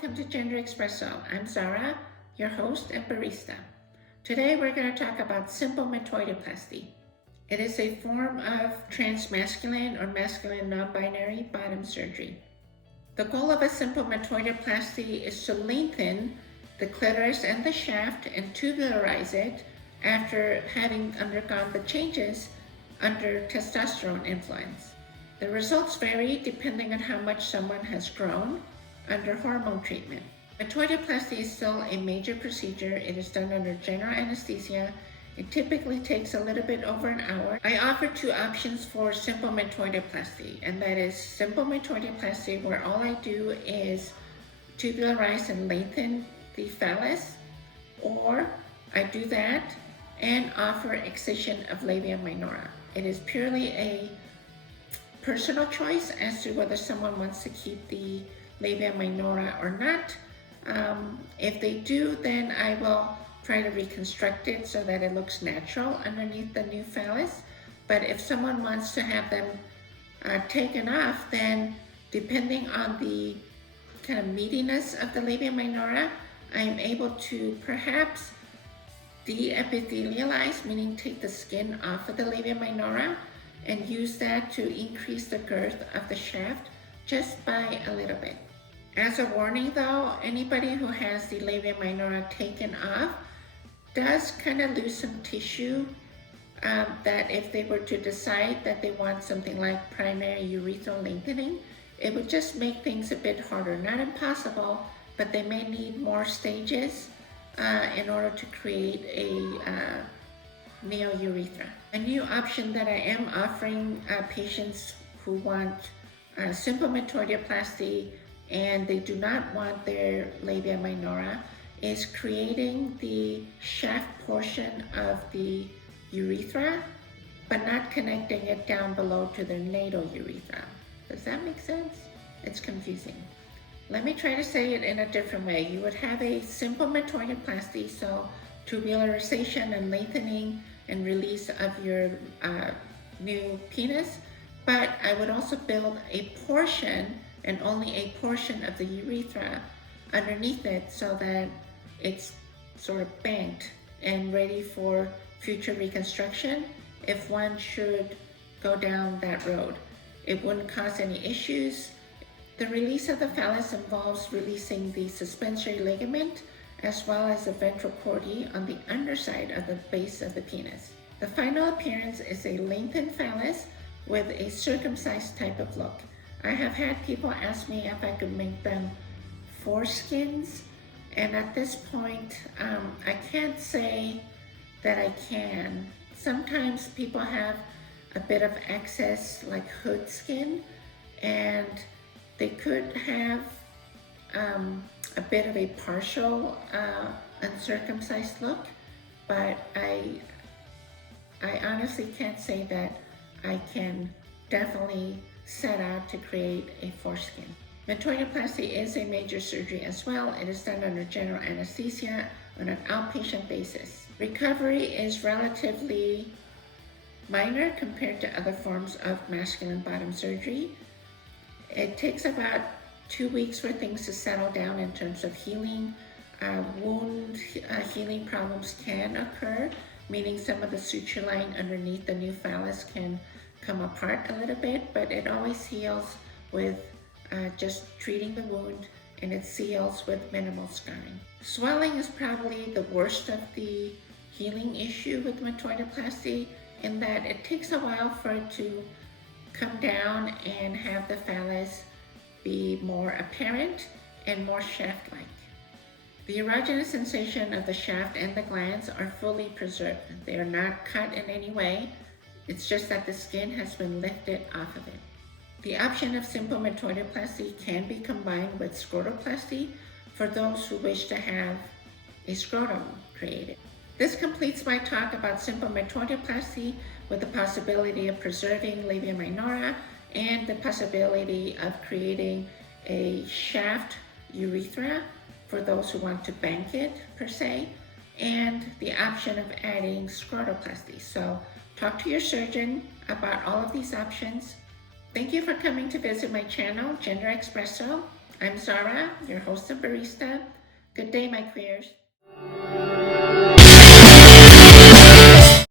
welcome to Gender Espresso. I'm Zara, your host and barista. Today we're going to talk about simple metoidioplasty. It is a form of transmasculine or masculine non-binary bottom surgery. The goal of a simple metoidioplasty is to lengthen the clitoris and the shaft and tubularize it after having undergone the changes under testosterone influence. The results vary depending on how much someone has grown under hormone treatment. Metoidioplasty is still a major procedure. It is done under general anesthesia. It typically takes a little bit over an hour. I offer two options for simple metoidioplasty, and that is simple metoidioplasty, where all I do is tubularize and lengthen the phallus, or I do that and offer excision of labia minora. It is purely a personal choice as to whether someone wants to keep the labia minora or not. If they do, then I will try to reconstruct it so that it looks natural underneath the new phallus. But if someone wants to have them taken off, then depending on the kind of meatiness of the labia minora, I am able to perhaps de-epithelialize, meaning take the skin off of the labia minora and use that to increase the girth of the shaft just by a little bit. As a warning though, anybody who has the labia minora taken off does kind of lose some tissue that if they were to decide that they want something like primary urethral lengthening, it would just make things a bit harder. Not impossible, but they may need more stages in order to create a neourethra. A new option that I am offering patients who want simple metoidioplasty and they do not want their labia minora is creating the shaft portion of the urethra, but not connecting it down below to their natal urethra. Does that make sense? It's confusing. Let me try to say it in a different way. You would have a simple metoidioplasty, so tubularization and lengthening and release of your new penis, but I would also build a portion and only a portion of the urethra underneath it so that it's sort of banked and ready for future reconstruction if one should go down that road. It wouldn't cause any issues. The release of the phallus involves releasing the suspensory ligament as well as the ventral chordae on the underside of the base of the penis. The final appearance is a lengthened phallus with a circumcised type of look. I have had people ask me if I could make them foreskins, and at this point, I can't say that I can. Sometimes people have a bit of excess like hood skin, and they could have a bit of a partial uncircumcised look, but I honestly can't say that I can definitely set out to create a foreskin. Metoidioplasty is a major surgery as well. It is done under general anesthesia on an outpatient basis. Recovery is relatively minor compared to other forms of masculine bottom surgery. It takes about 2 weeks for things to settle down in terms of healing. Wound healing problems can occur, meaning some of the suture line underneath the new phallus can come apart a little bit, but it always heals with just treating the wound, and it seals with minimal scarring. Swelling is probably the worst of the healing issue with metoidioplasty in that it takes a while for it to come down and have the phallus be more apparent and more shaft-like. The erogenous sensation of the shaft and the glands are fully preserved. They are not cut in any way. It's just that the skin has been lifted off of it. The option of simple metoidioplasty can be combined with scrotoplasty for those who wish to have a scrotum created. This completes my talk about simple metoidioplasty with the possibility of preserving labia minora and the possibility of creating a shaft urethra for those who want to bank it per se, and the option of adding scrotoplasty. So talk to your surgeon about all of these options. Thank you for coming to visit my channel, Gender Espresso. I'm Zara, your host of Barista. Good day, my queers.